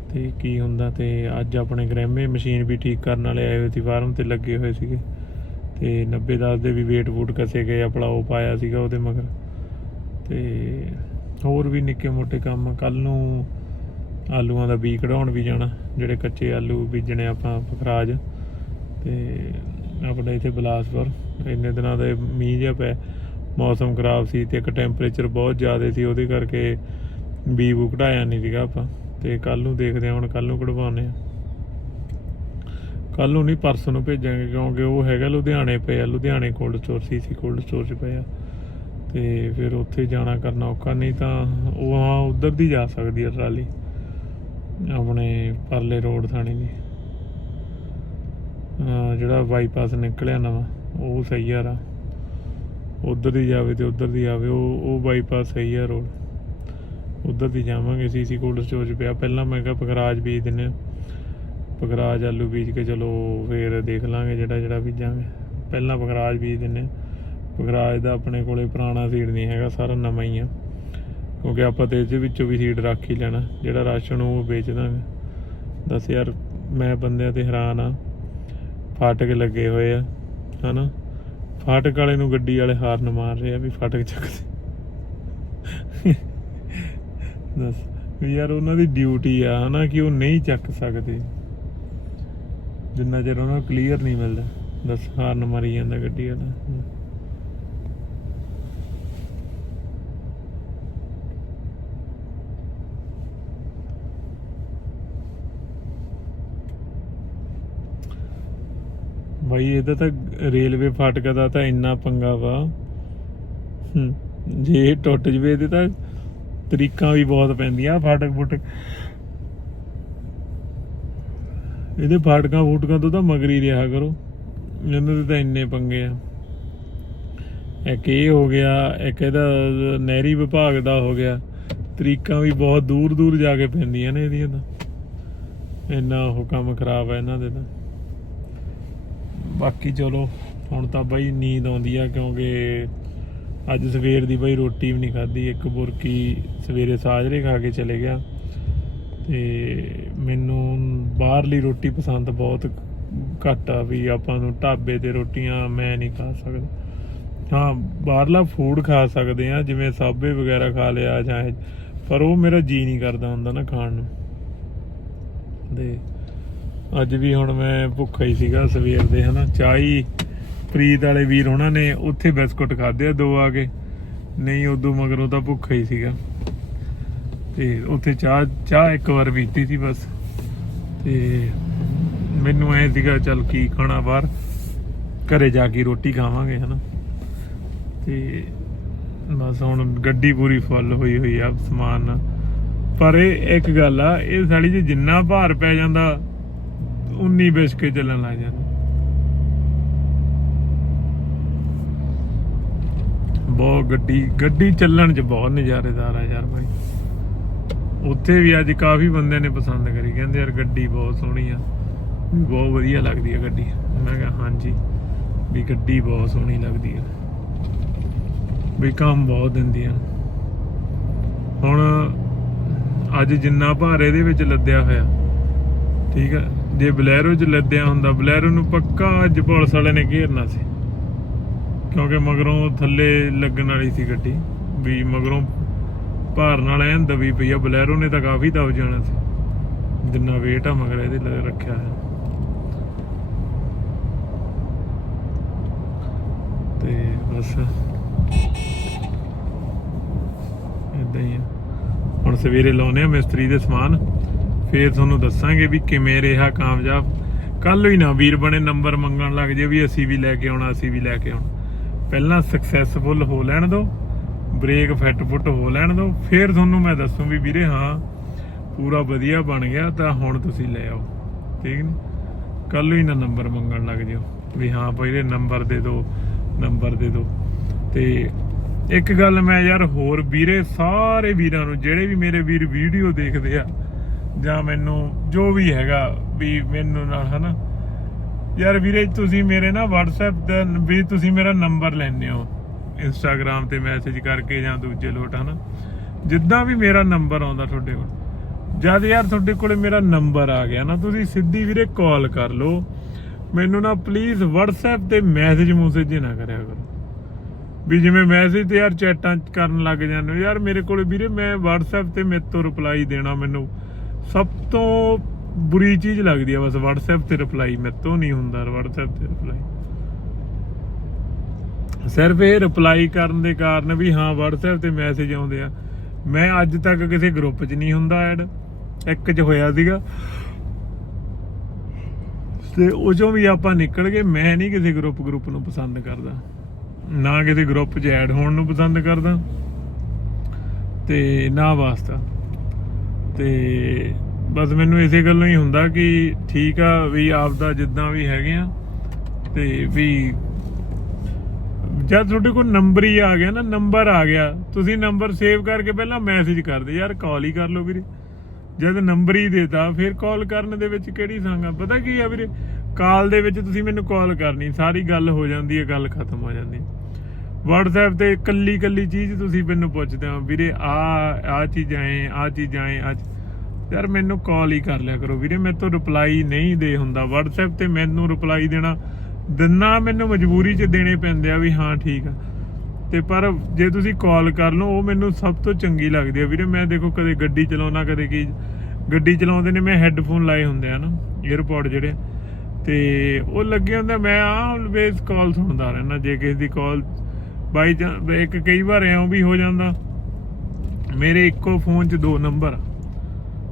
ਤੇ ਕੀ ਹੁੰਦਾ ਤੇ ਅੱਜ ਆਪਣੇ ਗ੍ਰੈਮੇ ਮਸ਼ੀਨ ਵੀ ਠੀਕ ਕਰਨ ਵਾਲੇ ਆਏ ਹੋਏ ਸੀ, ਫਾਰਮ ਤੇ ਲੱਗੇ ਹੋਏ ਸੀਗੇ ਤੇ 90 10 ਦੇ ਵੀ ਵੇਟ ਵੂਟ ਕਸੇ ਗਏ, ਆਪਣਾ ਉਹ ਪਾਇਆ ਸੀਗਾ ਉਹਦੇ ਮਗਰ ਤੇ ਹੋਰ ਵੀ ਨਿੱਕੇ ਮੋਟੇ ਕੰਮ ਕੱਲ ਨੂੰ ਆਲੂਆਂ ਦਾ ਬੀ ਕਢਾਉਣ ਵੀ ਜਾਣਾ, ਜਿਹੜੇ ਕੱਚੇ ਆਲੂ ਬੀਜਣੇ ਆਪਾਂ ਪਖਰਾਜ ਤੇ ਆਪਣੇ ਇੱਥੇ ਬਲਾਸਪੁਰ, ਇੰਨੇ ਦਿਨਾਂ ਦੇ ਮੀਂਹ ਜਿਹਾ ਪਿਆ। ਮੌਸਮ ਖਰਾਬ ਸੀ ਤੇ ਇੱਕ ਟੈਂਪਰੇਚਰ ਬਹੁਤ ਜ਼ਿਆਦਾ ਸੀ, ਉਹਦੇ ਕਰਕੇ ਬੀਜ ਬੂ ਕਢਾਇਆ ਨਹੀਂ ਸੀਗਾ ਆਪਾਂ। ਤੇ ਕੱਲ ਨੂੰ ਦੇਖਦੇ ਹਾਂ, ਹੁਣ ਕੱਲ ਨੂੰ ਕਢਵਾਉਂਦੇ ਆ ਕੱਲ ਨੂੰ ਨਹੀਂ ਪਰਸੋਂ ਨੂੰ ਭੇਜਾਂਗੇ, ਕਿਉਂਕਿ ਉਹ ਹੈਗਾ ਲੁਧਿਆਣੇ ਪਿਆ, ਲੁਧਿਆਣੇ ਕੋਲਡ ਸਟੋਰ ਸੀ ਕੋਲਡ ਸਟੋਰ 'ਚ ਪਿਆ। ਤੇ ਫਿਰ ਉੱਥੇ ਜਾਣਾ ਕਰਨਾ ਔਖਾ, ਨਹੀਂ ਤਾਂ ਉਹ ਹਾਂ, ਉਧਰ ਦੀ ਜਾ ਸਕਦੀ ਹੈ ਟਰਾਲੀ। ਆਪਣੇ ਪਰਲੇ ਰੋਡ ਥਾਣੀ ਦੀ। ਜਿਹੜਾ ਬਾਈਪਾਸ ਨਿਕਲਿਆ ਨਵਾਂ, ਉਹ ਸਹੀ ਆ ਰਾ। ਉਧਰ ਦੀ ਜਾਵੇ ਤੇ ਉਧਰ ਦੀ ਆਵੇ, ਉਹ ਉਹ ਬਾਈਪਾਸ ਸਹੀ ਆ ਰੋਡ ਉਧਰ ਦੀ ਜਾਵਾਂਗੇ ਸੀਸੀ ਕੋਲਡ ਸਟੋਰੇਜ ਪਿਆ। ਪਹਿਲਾਂ ਮੈਂ ਕਿਹਾ ਪਖਰਾਜ ਬੀਜ ਦਿੰਨੇ ਆ ਪਖਰਾਜ ਆਲੂ ਬੀਜ ਕੇ ਚਲੋ ਫੇਰ ਦੇਖ ਲਾਂਗੇ ਜਿਹੜਾ ਜਿਹੜਾ ਬੀਜਾਂਗੇ। ਪਹਿਲਾਂ ਪਖਰਾਜ ਬੀਜ ਦਿੰਨੇ ਆ ਪਖਰਾਜ ਦਾ ਆਪਣੇ ਕੋਲੇ ਪੁਰਾਣਾ ਸੀਡ ਨਹੀਂ ਹੈਗਾ, ਸਾਰਾ ਨਵਾਂ ਹੀ ਆ। ਕਿਉਂਕਿ ਆਪਾਂ ਤੇ ਇਹਦੇ ਵਿੱਚੋਂ ਵੀ ਸੀਡ ਰੱਖ ਹੀ ਲੈਣਾ। ਜਿਹੜਾ ਰਾਸ਼ਨ ਉਹ ਵੇਚ ਦਾਂਗੇ। ਦੱਸ ਯਾਰ, ਮੈਂ ਬੰਦਿਆਂ ਤੇ ਹੈਰਾਨ ਆ। ਫਾਟਕ ਲੱਗੇ ਹੋਏ ਆ। ਹਨਾ? ਫਾਟਕ ਵਾਲੇ ਨੂੰ ਗੱਡੀ ਵਾਲੇ ਹਾਰਨ ਮਾਰ ਰਹੇ ਆ ਵੀ ਫਾਟਕ ਚੱਕਦੇ ਦੱਸ, ਵੀ ਯਾਰ ਉਹਨਾਂ ਦੀ ਡਿਊਟੀ ਆ, ਹਨਾ, ਕਿ ਉਹ ਨਹੀਂ ਚੱਕ ਸਕਦੇ। ਜਿੰਨਾ ਚਿਰ ਉਹਨਾਂ ਨੂੰ ਕਲੀਅਰ ਨਹੀਂ ਮਿਲਦਾ। ਦੱਸ, ਹਾਰਨ ਮਾਰੀ ਜਾਂਦਾ ਗੱਡੀ ਵਾਲਾ। ਬਾਈ ਇਹਦਾ ਤਾਂ ਰੇਲਵੇ ਫਾਟਕ ਦਾ ਤਾਂ ਇੰਨਾ ਪੰਗਾ ਵਾ। ਹਮ, ਜੇ ਇਹ ਟੁੱਟ ਜਵੇ ਇਹਦੇ ਤਾਂ ਤਰੀਕਾਂ ਵੀ ਬਹੁਤ ਪੈਂਦੀਆਂ ਫਾਟਕ ਫੁਟਕ। ਇਹਦੇ ਫਾਟਕਾਂ ਫੁਟਕਾਂ ਤੋਂ ਤਾਂ ਮਗਰ ਹੀ ਰਿਹਾ ਕਰੋ। ਇਹਨਾਂ ਦੇ ਤਾਂ ਇੰਨੇ ਪੰਗੇ ਆ। ਇੱਕ ਇਹ ਹੋ ਗਿਆ ਇੱਕ ਇਹਦਾ ਨਹਿਰੀ ਵਿਭਾਗ ਦਾ ਹੋ ਗਿਆ। ਤਰੀਕਾਂ ਵੀ ਬਹੁਤ ਦੂਰ ਦੂਰ ਜਾ ਕੇ ਪੈਂਦੀਆਂ ਨੇ ਇਹਦੀਆਂ ਤਾਂ। ਇੰਨਾ ਉਹ ਕੰਮ ਖਰਾਬ ਹੈ ਇਹਨਾਂ ਦੇ ਤਾਂ। ਬਾਕੀ ਚਲੋ, ਹੁਣ ਤਾਂ ਬਾਈ ਨੀਂਦ ਆਉਂਦੀ ਆ ਕਿਉਂਕਿ ਅੱਜ ਸਵੇਰ ਦੀ ਬਾਈ ਰੋਟੀ ਵੀ ਨਹੀਂ ਖਾਧੀ, ਇੱਕ ਬੁਰਕੀ ਸਵੇਰੇ ਸਾਜਰੇ ਖਾ ਕੇ ਚਲੇ ਗਿਆ। ਤੇ ਮੈਨੂੰ ਬਾਹਰਲੀ ਰੋਟੀ ਪਸੰਦ ਬਹੁਤ ਘੱਟ ਆ ਵੀ ਆਪਾਂ ਨੂੰ ਢਾਬੇ ਤੇ ਰੋਟੀਆਂ ਮੈਂ ਨਹੀਂ ਖਾ ਸਕਦਾ। ਹਾਂ, ਬਾਹਰਲਾ ਫੂਡ ਖਾ ਸਕਦੇ ਆ, ਜਿਵੇਂ ਸਾਬੇ ਵਗੈਰਾ ਖਾ ਲਿਆ ਜਾਂ ਪਰ ਉਹ ਮੇਰਾ ਜੀ ਨਹੀਂ ਕਰਦਾ ਹੁੰਦਾ ਨਾ ਖਾਣ ਨੂੰ। ਤੇ ਅੱਜ ਵੀ ਹੁਣ ਮੈਂ ਭੁੱਖਾ ਹੀ ਸੀਗਾ ਸਵੇਰ ਦੇ, ਹਨਾ। ਚਾਹੀ ਪ੍ਰੀਤ ਵਾਲੇ ਵੀਰ ਉਹਨਾਂ ਨੇ ਉੱਥੇ ਬਿਸਕੁਟ ਖਾਦੇ ਆ ਦੋ ਆ ਕੇ। ਨਹੀਂ, ਉਦੋਂ ਮਗਰੋਂ ਤਾਂ ਭੁੱਖਾ ਹੀ ਸੀਗਾ। ਤੇ ਉੱਥੇ ਚਾਹ ਚਾਹ ਇੱਕ ਵਾਰ ਪੀਤੀ ਸੀ ਬਸ। ਤੇ ਮੈਨੂੰ ਐ ਸੀਗਾ, ਚੱਲ ਕੀ ਖਾਣਾ ਬਾਹਰ? ਘਰੇ ਜਾ ਕੇ ਰੋਟੀ ਖਾਵਾਂਗੇ, ਹਨਾ। ਤੇ ਬਸ ਹੁਣ ਗੱਡੀ ਪੂਰੀ ਫੁੱਲ ਹੋਈ ਹੋਈ ਆ, ਸਮਾਨ। ਪਰ ਇਹ ਇੱਕ ਗੱਲ ਆ, ਇਹ ਸਾਲੀ ਜੀ ਜਿੰਨਾ ਭਾਰ ਪੈ ਜਾਂਦਾ ਉਨੀ ਵਿਛ ਕੇ ਚੱਲਣ ਲੱਗ ਜਾਂਦਾ। ਬਹੁਤ ਗੱਡੀ ਗੱਡੀ ਚੱਲਣ 'ਚ ਬਹੁਤ ਨਜ਼ਾਰੇਦਾਰ ਆ ਯਾਰ ਭਾਈ ਉੱਥੇ ਵੀ ਅੱਜ ਕਾਫੀ ਬੰਦਿਆਂ ਨੇ ਪਸੰਦ ਕਰੀ। ਕਹਿੰਦੇ ਯਾਰ ਗੱਡੀ ਬਹੁਤ ਸੋਹਣੀ ਆ। ਬਹੁਤ ਵਧੀਆ ਲੱਗਦੀ ਆ ਗੱਡੀ। ਮੈਂ ਕਿਹਾ, ਹਾਂਜੀ, ਵੀ ਗੱਡੀ ਬਹੁਤ ਸੋਹਣੀ ਲੱਗਦੀ ਆ। ਵੀ ਕੰਮ ਬਹੁਤ ਦਿੰਦੀ ਆ ਹੁਣ ਅੱਜ ਜਿੰਨਾ ਭਾਰ ਇਹਦੇ ਵਿੱਚ ਲੱਦਿਆ ਹੋਇਆ, ਠੀਕ ਆ ਜੇ ਬਲੈਰੋ 'ਚ ਲੱਦਿਆ ਹੁੰਦਾ, ਬਲੈਰੋ ਨੂੰ ਪੱਕਾ ਅੱਜ ਪੁਲਿਸ ਵਾਲੇ ਨੇ ਘੇਰਨਾ ਸੀ। ਕਿਉਂਕਿ ਮਗਰੋਂ ਥੱਲੇ ਲੱਗਣ ਵਾਲੀ ਸੀ ਗੱਡੀ, ਵੀ ਮਗਰੋਂ ਭਾਰ ਨਾਲ ਐਨ ਦਬੀ ਪਈ ਆ, ਬਲੈਰੋ ਨੇ ਤਾਂ ਕਾਫੀ ਦਬ ਜਾਣਾ ਸੀ। ਜਿੰਨਾ weight ਆ ਮਗਰ ਇਹਦੇ ਰੱਖਿਆ ਹੈ ਤੇ ਬਸ। ਇਦਾਂ ਹੀ ਆ। ਹੁਣ ਸਵੇਰੇ ਲਾਉਨੇ ਆ ਮਿਸਤਰੀ ਦੇ ਸਮਾਨ। ਫੇਰ ਤੁਹਾਨੂੰ ਦੱਸਾਂਗੇ ਵੀ ਕਿਵੇਂ ਰਿਹਾ ਕਾਮਯਾਬ। ਕੱਲ ਹੀ ਨਾ ਵੀਰ ਬਣੇ, ਨੰਬਰ ਮੰਗਣ ਲੱਗ ਜੇ ਵੀ ਅਸੀਂ ਵੀ ਲੈ ਕੇ ਆਉਣਾ, ਅਸੀਂ ਵੀ ਲੈ ਕੇ ਆਉਣਾ। ਪਹਿਲਾਂ ਸਕਸੈਸਫੁਲ ਹੋ ਲੈਣ ਦਿਓ ਬ੍ਰੇਕ ਫਿੱਟ ਫੁੱਟ ਹੋ ਲੈਣ ਦਿਓ ਫੇਰ ਤੁਹਾਨੂੰ ਮੈਂ ਦੱਸੂ ਵੀ ਵੀਰੇ, ਹਾਂ, ਪੂਰਾ ਵਧੀਆ ਬਣ ਗਿਆ, ਤਾਂ ਹੁਣ ਤੁਸੀਂ ਲੈ ਆਓ। ਠੀਕ ਨੀ? ਕੱਲ ਹੀ ਨਾ ਨੰਬਰ ਮੰਗਣ ਲੱਗ ਜਿਓ। ਵੀ ਹਾਂ ਭਾਈ ਇਹ ਨੰਬਰ ਦੇ ਦਿਓ ਨੰਬਰ ਦੇ ਦਿਓ ਤੇ ਇੱਕ ਗੱਲ ਮੈਂ ਯਾਰ ਹੋਰ ਵੀਰੇ, ਸਾਰੇ ਵੀਰਾਂ ਨੂੰ, ਜਿਹੜੇ ਵੀ ਮੇਰੇ ਵੀਰ ਵੀਡੀਓ ਦੇਖਦੇ ਆ ਜਾਂ ਮੈਨੂੰ ਜੋ ਵੀ ਹੈਗਾ ਵੀ ਮੈਨੂੰ ਨਾਲ, ਹਨਾ? ਯਾਰ ਵੀਰੇ, ਤੁਸੀਂ ਮੇਰੇ ਨਾ WhatsApp ਤੇ ਵੀ ਤੁਸੀਂ ਮੇਰਾ ਨੰਬਰ ਲੈਣੇ ਹੋ Instagram ਤੇ ਮੈਸੇਜ ਕਰਕੇ ਜਾਂ ਦੂਜੇ ਲੋਟ, ਹਨਾ? ਜਿੱਦਾਂ ਵੀ ਮੇਰਾ ਨੰਬਰ ਆਉਂਦਾ ਤੁਹਾਡੇ ਕੋਲ। ਜਦ ਯਾਰ ਤੁਹਾਡੇ ਕੋਲੇ ਮੇਰਾ ਨੰਬਰ ਆ ਗਿਆ ਨਾ, ਤੁਸੀਂ ਸਿੱਧੀ ਵੀਰੇ ਕਾਲ ਕਰ ਲਓ। ਮੈਨੂੰ ਨਾ ਪਲੀਜ਼ WhatsApp ਤੇ ਮੈਸੇਜ ਮੂਸੇਜ ਨਾ ਕਰਿਆ ਕਰੋ। ਵੀ ਜਿਵੇਂ ਮੈਸੇਜ ਤੇ ਯਾਰ ਚੈਟਾਂ ਕਰਨ ਲੱਗ ਜਾਂਦੇ ਹੋ। ਯਾਰ ਮੇਰੇ ਕੋਲੇ ਵੀਰੇ, ਮੈਂ WhatsApp ਤੇ ਮੇਰੇ ਤੋਂ ਰਿਪਲਾਈ ਦੇਣਾ ਮੈਨੂੰ ਸਭ ਤੋਂ ਬੁਰੀ ਚੀਜ਼ ਲੱਗਦੀ ਆ ਬਸ WhatsApp ਤੇ ਰਿਪਲਾਈ ਮੇਰੇ ਤੋਂ ਨਹੀਂ ਹੁੰਦਾ WhatsApp ਤੇ ਰਿਪਲਾਈ ਸਿਰਫ ਇਹ ਰਿਪਲਾਈ ਕਰਨ ਦੇ ਕਾਰਨ ਵੀ ਹਾਂ, WhatsApp ਤੇ ਮੈਸੇਜ ਆਉਂਦੇ ਆ। ਮੈਂ ਅੱਜ ਤੱਕ ਕਿਸੇ ਗਰੁੱਪ 'ਚ ਨਹੀਂ ਹੁੰਦਾ ਐਡ, ਇੱਕ 'ਚ ਹੋਇਆ ਸੀਗਾ। ਤੇ ਉਹ ਚੋਂ ਵੀ ਆਪਾਂ ਨਿਕਲ ਗਏ, ਮੈਂ ਨਹੀਂ ਕਿਸੇ ਗਰੁੱਪ ਗਰੁੱਪ ਨੂੰ ਪਸੰਦ ਕਰਦਾ। ਨਾ ਕਿਸੇ ਗਰੁੱਪ 'ਚ ਐਡ ਹੋਣ ਨੂੰ ਪਸੰਦ ਕਰਦਾ। ਤੇ ਨਾ ਵਾਸਤਾ। ਤੇ ਬਸ ਮੈਨੂੰ ਇਸੇ ਗੱਲੋਂ ਹੀ ਹੁੰਦਾ ਕਿ ਠੀਕ ਆ ਵੀ ਆਪ ਦਾ ਜਿੱਦਾਂ ਵੀ ਹੈਗੇ ਆ ਤੇ ਵੀ ਜਦ ਤੁਹਾਡੇ ਕੋਲ ਨੰਬਰ ਹੀ ਆ ਗਿਆ ਨਾ ਨੰਬਰ ਆ ਗਿਆ, ਤੁਸੀਂ ਨੰਬਰ ਸੇਵ ਕਰਕੇ ਪਹਿਲਾਂ ਮੈਸੇਜ ਕਰਦੇ, ਯਾਰ ਕਾਲ ਹੀ ਕਰ ਲਓ ਵੀਰੇ। ਜਦ ਨੰਬਰ ਹੀ ਦੇਤਾ, ਫਿਰ ਕਾਲ ਕਰਨ ਦੇ ਵਿੱਚ ਕਿਹੜੀ ਸੰਗਾ ਪਤਾ ਕੀ ਆ ਵੀਰੇ? ਕਾਲ ਦੇ ਵਿੱਚ ਤੁਸੀਂ ਮੈਨੂੰ ਕਾਲ ਕਰਨੀ, ਸਾਰੀ ਗੱਲ ਹੋ ਜਾਂਦੀ ਹੈ, ਗੱਲ ਖਤਮ ਹੋ ਜਾਂਦੀ ਹੈ। WhatsApp ਤੇ ਕੱਲੀ ਕੱਲੀ ਚੀਜ਼ ਤੁਸੀਂ ਮੈਨੂੰ ਪੁੱਛਦੇ ਹੋ, ਵੀਰੇ, ਆ ਆ ਚੀਜ਼ ਆਏ ਆ ਚੀਜ਼ ਆਏ ਅੱਜ ਯਾਰ ਮੈਨੂੰ ਕਾਲ ਹੀ ਕਰ ਲਿਆ ਕਰੋ ਵੀਰੇ ਮੇਰੇ ਤੋਂ ਰਿਪਲਾਈ ਨਹੀਂ ਦੇ ਹੁੰਦਾ। WhatsApp ਤੇ ਮੈਨੂੰ ਰਿਪਲਾਈ ਦੇਣਾ, ਦਿਨਾ ਮੈਨੂੰ ਮਜਬੂਰੀ 'ਚ ਦੇਣੇ ਪੈਂਦੇ ਆ ਵੀ ਹਾਂ, ਠੀਕ ਆ। ਤੇ ਪਰ ਜੇ ਤੁਸੀਂ ਕਾਲ ਕਰ ਲਓ, ਉਹ ਮੈਨੂੰ ਸਭ ਤੋਂ ਚੰਗੀ ਲੱਗਦੀ ਆ। ਵੀਰੇ, ਮੈਂ ਦੇਖੋ ਕਦੇ ਗੱਡੀ ਚਲਾਉਣਾ, ਕਦੇ ਕੀ, ਗੱਡੀ ਚਲਾਉਂਦੇ ਨੇ, ਮੈਂ ਹੈੱਡਫੋਨ ਲਾਏ ਹੁੰਦੇ ਆ ਨਾ 에어ਪੋਰਟ ਜਿਹੜੇ, ਤੇ ਉਹ ਲੱਗੇ ਹੁੰਦੇ ਮੈਂ ਆਲਵੇਜ਼ ਕਾਲ ਸੁਣਦਾ ਰਹਿਣਾ ਜੇ ਕਿਸੇ ਦੀ ਕਾਲ ਬਾਈ ਇੱਕ ਕਈ ਵਾਰ ਐਂ ਵੀ ਹੋ ਜਾਂਦਾ। ਮੇਰੇ ਇੱਕੋ ਫੋਨ 'ਚ ਦੋ ਨੰਬਰ ਆ।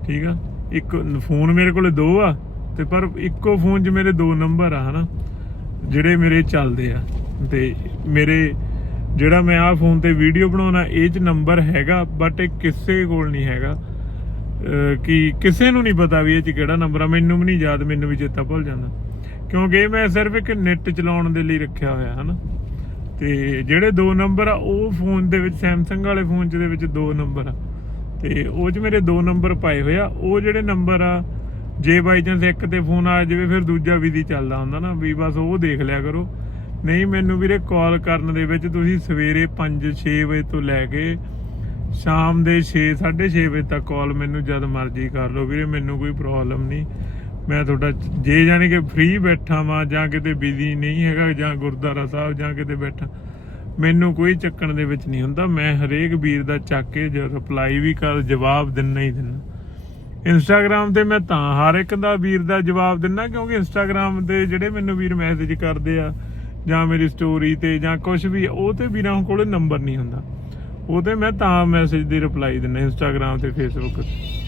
ਠੀਕ ਆ? ਇੱਕ ਫੋਨ ਮੇਰੇ ਕੋਲੇ ਦੋ ਆ ਤੇ ਪਰ ਇੱਕੋ ਫੋਨ 'ਚ ਮੇਰੇ ਦੋ ਨੰਬਰ ਆ, ਹਨਾ? ਜਿਹੜੇ ਮੇਰੇ ਚੱਲਦੇ ਆ। ਤੇ ਮੇਰੇ ਜਿਹੜਾ ਮੈਂ ਆਹ ਫੋਨ ਤੇ ਵੀਡੀਓ ਬਣਾਉਣਾ, ਇਹ 'ਚ ਨੰਬਰ ਹੈਗਾ ਬਟ ਇਹ ਕਿਸੇ ਕੋਲ ਨਹੀਂ ਹੈਗਾ। ਕਿ ਕਿਸੇ ਨੂੰ ਨਹੀਂ ਪਤਾ ਵੀ ਇਹ 'ਚ ਕਿਹੜਾ ਨੰਬਰ ਆ। ਮੈਨੂੰ ਵੀ ਨਹੀਂ ਯਾਦ, ਮੈਨੂੰ ਵੀ ਚੇਤਾ ਭੁੱਲ ਜਾਂਦਾ। ਕਿਉਂਕਿ ਇਹ ਮੈਂ ਸਿਰਫ ਇੱਕ ਨੈਟ ਚਲਾਉਣ ਦੇ ਲਈ ਰੱਖਿਆ ਹੋਇਆ, ਹਨਾ? ਤੇ ਜਿਹੜੇ ਦੋ ਨੰਬਰ ਆ, ਉਹ ਫੋਨ ਦੇ ਵਿੱਚ, Samsung ਵਾਲੇ ਫੋਨ 'ਚ ਦੇ ਵਿੱਚ ਦੋ ਨੰਬਰ ਆ। ਤੇ ਉਹ 'ਚ ਮੇਰੇ ਦੋ ਨੰਬਰ ਪਾਏ ਹੋਏ ਆ। ਉਹ ਜਿਹੜੇ ਨੰਬਰ ਆ, ਜੇ ਬਾਈ ਚਾਂਸ ਇੱਕ ਤੇ ਫੋਨ ਆ ਜਾਵੇ, ਫਿਰ ਦੂਜਾ ਵਿਧੀ ਚੱਲਦਾ ਹੁੰਦਾ ਨਾ। ਵੀ ਬਸ ਉਹ ਦੇਖ ਲਿਆ ਕਰੋ। ਨਹੀਂ, ਮੈਨੂੰ ਵੀਰੇ ਕਾਲ ਕਰਨ ਦੇ ਵਿੱਚ ਤੁਸੀਂ ਸਵੇਰੇ 5-6 ਵਜੇ ਤੋਂ ਲੈ ਕੇ ਸ਼ਾਮ ਦੇ 6-6:30 ਵਜੇ ਤੱਕ ਕਾਲ ਮੈਨੂੰ ਜਦ ਮਰਜ਼ੀ ਕਰ ਲਓ। ਵੀਰੇ, ਮੈਨੂੰ ਕੋਈ ਪ੍ਰੋਬਲਮ ਨਹੀਂ। ਮੈਂ ਤੁਹਾਡਾ ਜੇ ਜਾਣੀ ਕਿ ਫ੍ਰੀ ਬੈਠਾ ਵਾਂ ਜਾਂ ਕਿਤੇ ਬਿਜ਼ੀ ਨਹੀਂ ਹੈਗਾ ਜਾਂ ਗੁਰਦੁਆਰਾ ਸਾਹਿਬ ਜਾਂ ਕਿਤੇ ਬੈਠਾ, ਮੈਨੂੰ ਕੋਈ ਚੱਕਣ ਦੇ ਵਿੱਚ ਨਹੀਂ ਹੁੰਦਾ। ਮੈਂ ਹਰੇਕ ਵੀਰ ਦਾ ਚੱਕ ਕੇ ਰਿਪਲਾਈ ਵੀ ਕਰ, ਜਵਾਬ ਦਿੰਨਾ ਹੀ ਦਿੰਨਾ। ਇੰਸਟਾਗ੍ਰam ਤੇ ਮੈਂ ਤਾਂ ਹਰ ਇੱਕ ਦਾ ਵੀਰ ਦਾ ਜਵਾਬ ਦਿੰਨਾ ਕਿਉਂਕਿ ਇੰਸਟਾਗ੍ਰam ਤੇ ਜਿਹੜੇ ਮੈਨੂੰ ਵੀਰ ਮੈਸੇਜ ਕਰਦੇ ਆ ਜਾਂ ਮੇਰੀ ਸਟੋਰੀ ਤੇ ਜਾਂ ਕੁਝ ਵੀ, ਉਹ ਤੇ ਵੀਰਾਂ ਕੋਲ ਨੰਬਰ ਨਹੀਂ ਹੁੰਦਾ। ਉਹ ਤੇ ਮੈਂ ਤਾਂ ਮੈਸੇਜ ਦੀ ਰਿਪਲਾਈ ਦਿੰਨਾ ਇੰਸਟਾਗ੍ਰam ਤੇ ਫੇਸਬੁੱਕ ਤੇ।